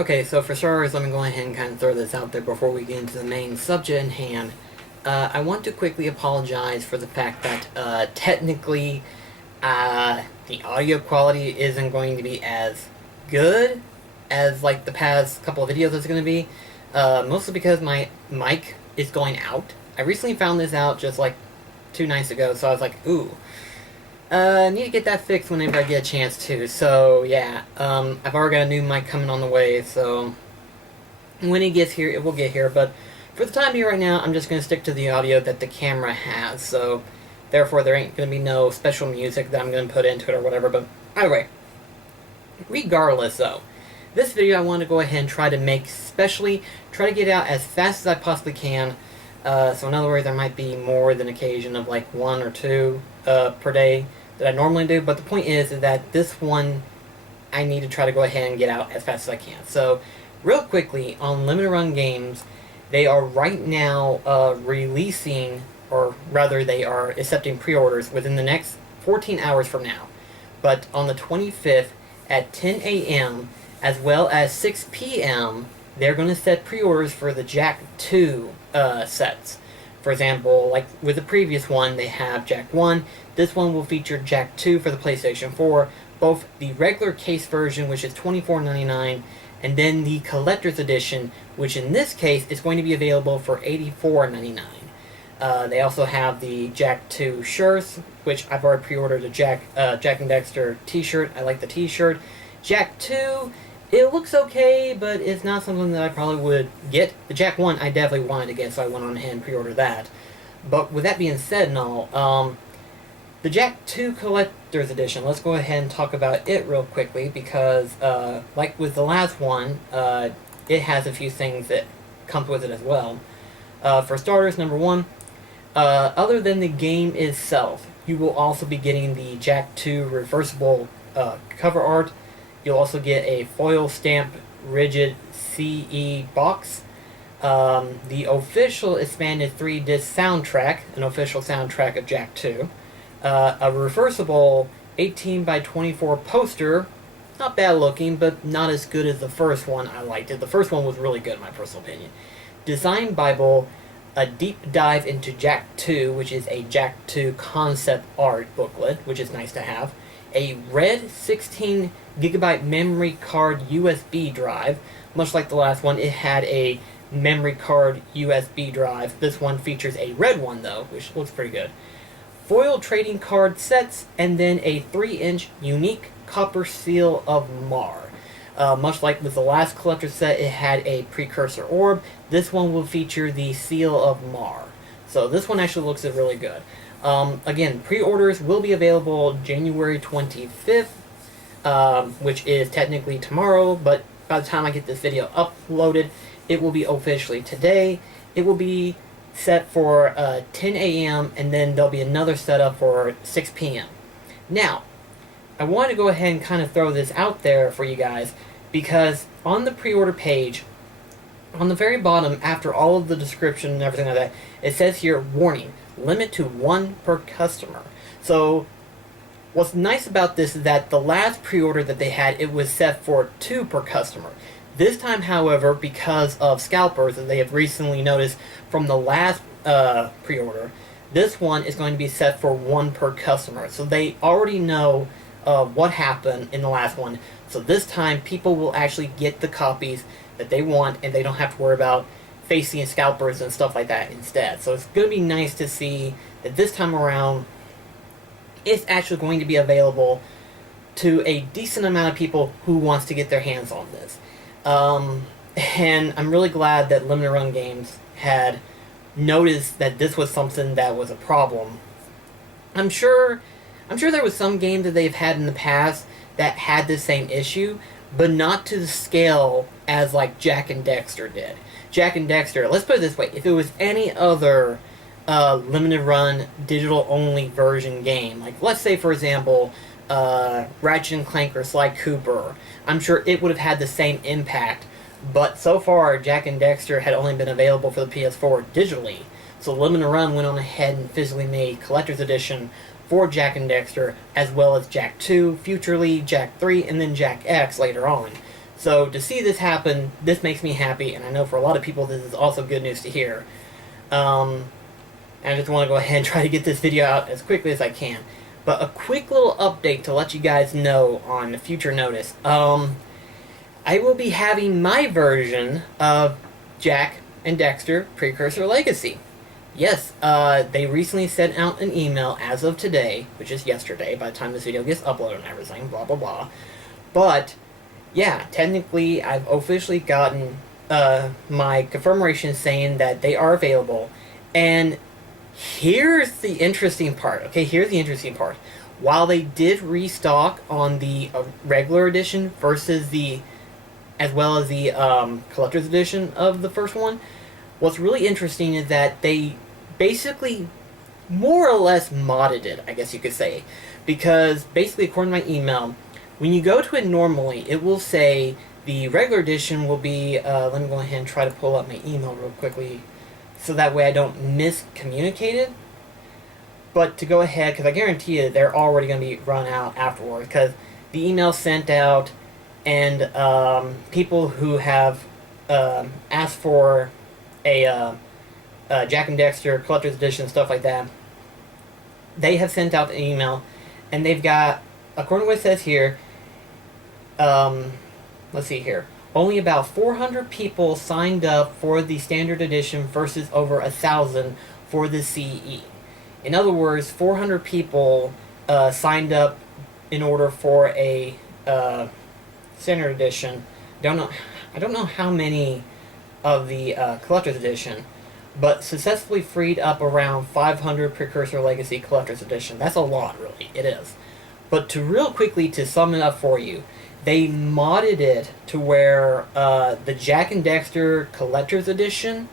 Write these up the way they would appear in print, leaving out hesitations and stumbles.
Okay, so for starters, let me go ahead and kind of throw this out there before we get into the main subject in hand. I want to quickly apologize for the fact that technically the audio quality isn't going to be as good as like the past couple of videos it's going to be, mostly because my mic is going out. I recently found this out just like 2 nights ago, so I was like, ooh. Need to get that fixed whenever I get a chance to. So yeah, I've already got a new mic coming on the way. So when it gets here, it will get here. But for the time being right now, I'm just gonna stick to the audio that the camera has. So therefore, there ain't gonna be no special music that I'm gonna put into it or whatever. But anyway, regardless though, this video I want to go ahead and try to make, especially try to get it out as fast as I possibly can. So in other words, there might be more than occasion of like 1 or 2 per day that I normally do, but the point is that this one I need to try to go ahead and get out as fast as I can. So real quickly, on Limitedrun Games, they are right now releasing, or rather they are accepting pre-orders within the next 14 hours from now. But on the 25th at 10 a.m. as well as 6 p.m. they're going to set pre-orders for the Jak II sets. For example, like with the previous one, they have Jak I. This one will feature Jak II for the PlayStation 4, both the regular case version, which is $24.99, and then the collector's edition, which in this case is going to be available for $84.99. They also have the Jak II shirts, which I've already pre-ordered a Jak and Daxter t-shirt. I like the t-shirt. Jak II, it looks okay, but it's not something that I probably would get. The Jak I, I definitely wanted to get, so I went on ahead and pre-ordered that. But with that being said and all, the Jak II Collector's Edition, let's go ahead and talk about it real quickly, because, like with the last one, it has a few things that come with it as well. For starters, number one, other than the game itself, you will also be getting the Jak II reversible cover art. You'll also get a foil stamp rigid CE box, the official expanded 3-disc soundtrack, an official soundtrack of Jak II, a reversible 18 by 24 poster, not bad looking, but not as good as the first one. I liked it. The first one was really good in my personal opinion. Design Bible, a deep dive into Jak II, which is a Jak II concept art booklet, which is nice to have. A red 16 gigabyte memory card USB drive. Much like the last one, it had a memory card USB drive. This one features a red one though, which looks pretty good. Foil trading card sets, and then a 3-inch unique copper seal of Mar. Much like with the last collector set, it had a precursor orb. This one will feature the seal of Mar. So this one actually looks really good. Again, pre-orders will be available January 25th, which is technically tomorrow, but by the time I get this video uploaded, it will be officially today. It will be set for 10 a.m., and then there'll be another setup for 6 p.m. Now, I want to go ahead and kind of throw this out there for you guys, because on the pre-order page, on the very bottom, after all of the description and everything like that, it says here, warning, limit to 1 per customer. So what's nice about this is that the last pre-order that they had, it was set for 2 per customer. This time, however, because of scalpers that they have recently noticed from the last pre-order, this one is going to be set for 1 per customer. So they already know what happened in the last one. So this time, people will actually get the copies that they want, and they don't have to worry about facing scalpers and stuff like that instead. So it's going to be nice to see that this time around, it's actually going to be available to a decent amount of people who wants to get their hands on this. And I'm really glad that Limitedrun Games had noticed that this was something that was a problem. I'm sure there was some games that they've had in the past that had the same issue, but not to the scale as like Jak and Daxter did. Jak and Daxter, let's put it this way, if it was any other Limitedrun digital-only version game, like let's say for example, Ratchet and Clank or Sly Cooper, I'm sure it would have had the same impact, but so far Jak and Daxter had only been available for the PS4 digitally, so Limitedrun went on ahead and physically made Collector's Edition for Jak and Daxter, as well as Jak II, futurely Jak III, and then Jak X later on. So to see this happen, this makes me happy, and I know for a lot of people this is also good news to hear. And I just want to go ahead and try to get this video out as quickly as I can. But a quick little update to let you guys know on future notice. I will be having my version of Jak and Daxter Precursor Legacy. Yes, they recently sent out an email as of today, which is yesterday, by the time this video gets uploaded and everything, blah blah blah. But, yeah, technically I've officially gotten my confirmation saying that they are available. And here's the interesting part, okay? Here's the interesting part. While they did restock on the regular edition versus the, as well as the collector's edition of the first one, what's really interesting is that they basically more or less modded it, I guess you could say. Because basically, according to my email, when you go to it normally, it will say the regular edition will be, let me go ahead and try to pull up my email real quickly, so that way I don't miscommunicate it. But to go ahead, because I guarantee you they're already going to be run out afterwards, because the email sent out, and people who have asked for a Jak and Daxter Collector's Edition, stuff like that, they have sent out an email, and they've got, according to what it says here, let's see here, only about 400 people signed up for the Standard Edition versus over 1,000 for the CE. In other words, 400 people signed up in order for a Standard Edition. I don't know how many of the Collector's Edition, but successfully freed up around 500 Precursor Legacy Collector's Edition. That's a lot, really. It is. But to real quickly, to sum it up for you, they modded it to where the Jak and Daxter Collector's Edition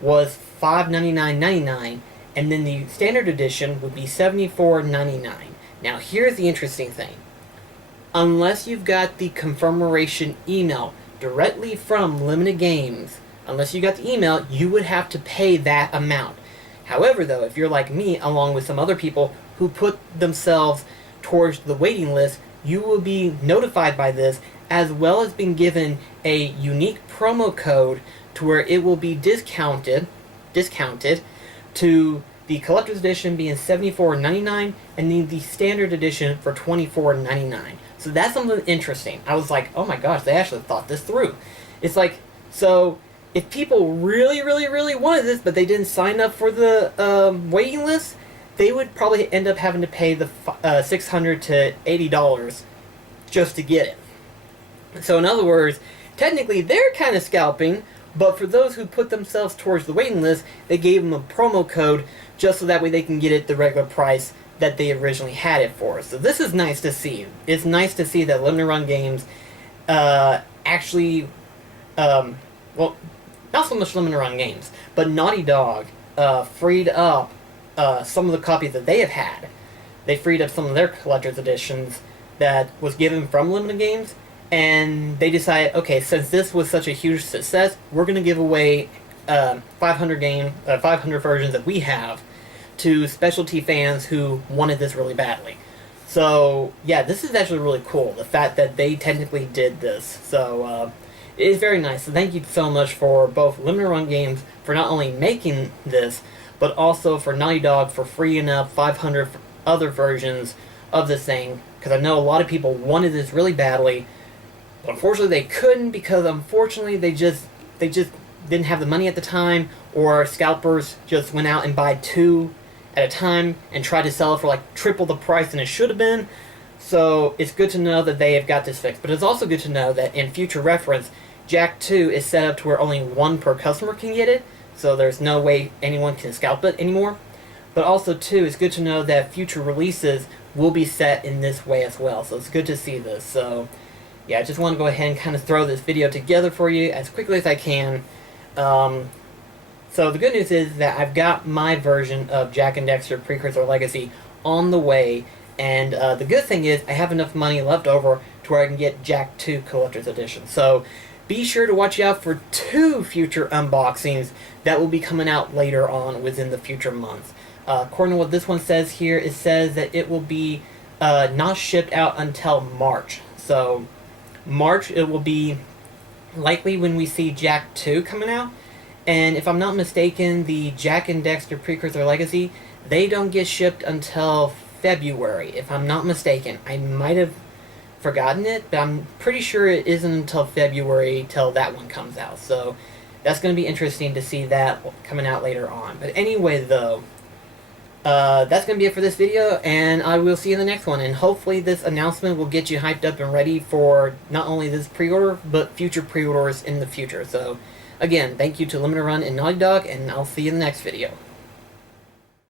was $599.99, and then the Standard Edition would be $74.99. Now, here's the interesting thing. Unless you've got the confirmation email directly from Limited Games, unless you got the email, you would have to pay that amount. However, though, if you're like me, along with some other people who put themselves towards the waiting list, you will be notified by this, as well as being given a unique promo code to where it will be discounted to the Collector's Edition being $74.99 and then the Standard Edition for $24.99. So that's something interesting. I was like, oh my gosh, they actually thought this through. It's like, so if people really, really, really wanted this, but they didn't sign up for the waiting list, they would probably end up having to pay the $600 to $80 just to get it. So in other words, technically they're kind of scalping, but for those who put themselves towards the waiting list, they gave them a promo code just so that way they can get it the regular price that they originally had it for. So this is nice to see. It's nice to see that Limitedrun Games actually, well, not so much Limitedrun Games, but Naughty Dog freed up some of the copies that they have had. They freed up some of their collector's editions that was given from Limited Games, and they decided, okay, since this was such a huge success, we're going to give away 500 versions that we have to specialty fans who wanted this really badly. So, yeah, this is actually really cool, the fact that they technically did this. So, it is very nice. So thank you so much for both Limitedrun Games for not only making this, but also for Naughty Dog for freeing up 500 other versions of this thing, because I know a lot of people wanted this really badly, but unfortunately they couldn't, because unfortunately they just didn't have the money at the time, or scalpers just went out and buy 2 at a time and tried to sell it for like triple the price than it should have been. So it's good to know that they have got this fixed, but it's also good to know that in future reference, Jak II is set up to where only 1 per customer can get it, so there's no way anyone can scalp it anymore. But also, too, it's good to know that future releases will be set in this way as well, so it's good to see this. So, yeah, I just want to go ahead and kind of throw this video together for you as quickly as I can. So the good news is that I've got my version of Jak and Daxter Precursor Legacy on the way, and the good thing is I have enough money left over to where I can get Jak II Collector's Edition. So be sure to watch out for 2 future unboxings that will be coming out later on within the future months. According to what this one says here, it says that it will be not shipped out until March. So March it will be likely when we see Jak II coming out. And if I'm not mistaken, the Jak and Daxter Precursor Legacy, they don't get shipped until February, if I'm not mistaken. I might have forgotten it, but I'm pretty sure it isn't until February till that one comes out. So that's going to be interesting to see that coming out later on. But anyway, though, that's going to be it for this video, and I will see you in the next one. And hopefully this announcement will get you hyped up and ready for not only this pre-order, but future pre-orders in the future. So, again, thank you to Limitedrun and Naughty Dog, and I'll see you in the next video.